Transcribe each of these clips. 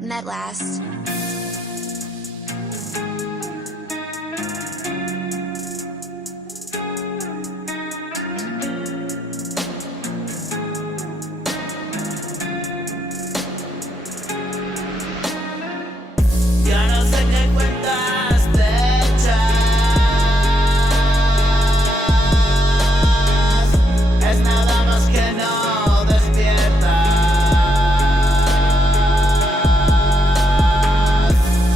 Medlast. Ya no sé qué cuentas te echas. Es nada más que no despiertas.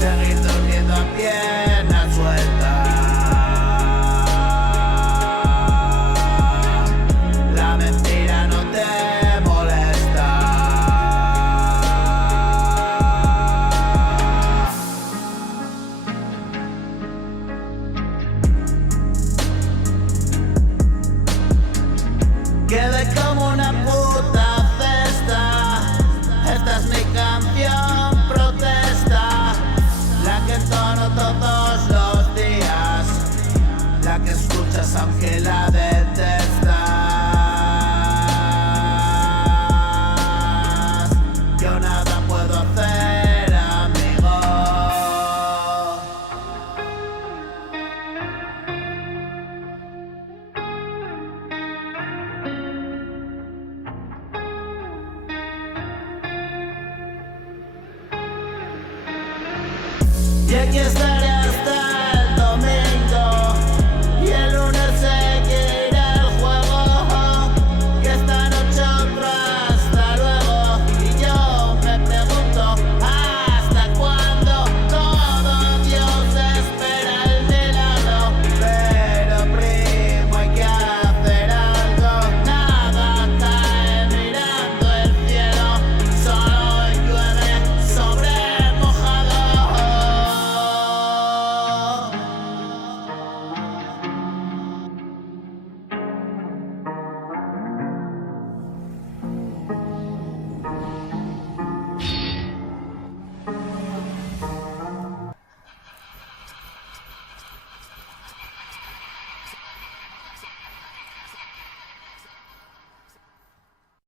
Seguir durmiendo a pierna suelta. La mentira no te molesta. Quedé como una puta cesta. Esta es mi canción protesta, la que entono todos los días, la que escuchas aunque la detestas. Yo nada puedo hacer, amigo. Y aquí estaré